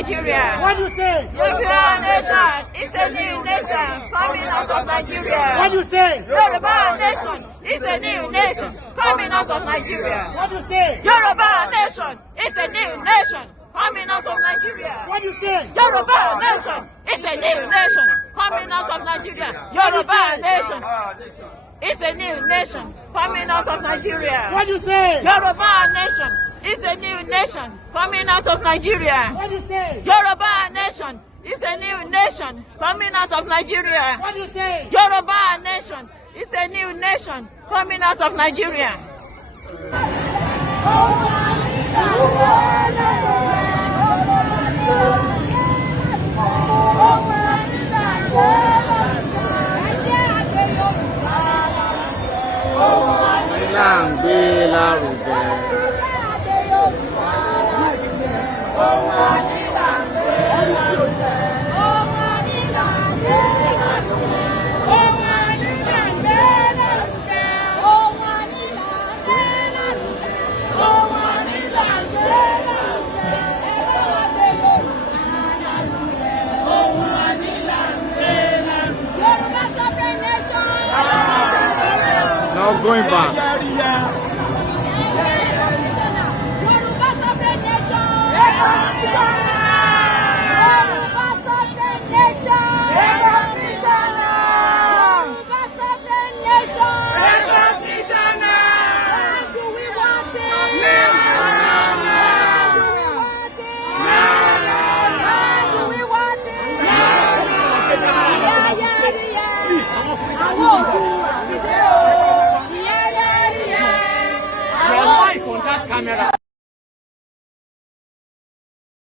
Nigeria. What do you say? Yoruba nation is a new nation coming out of Nigeria. What do you say? Yoruba nation is a new nation coming out of Nigeria. What do you say? Yoruba nation is a new nation coming out of Nigeria. What do you say? Yoruba nation is a new nation coming out of Nigeria. Yoruba nation is a new nation coming out of Nigeria. What do you say? Yoruba nation is a new nation coming out of Nigeria. What do you say? Yoruba nation is a new nation coming out of Nigeria. What do you say? Yoruba nation is a new nation coming out of Nigeria. Not going back. Camera.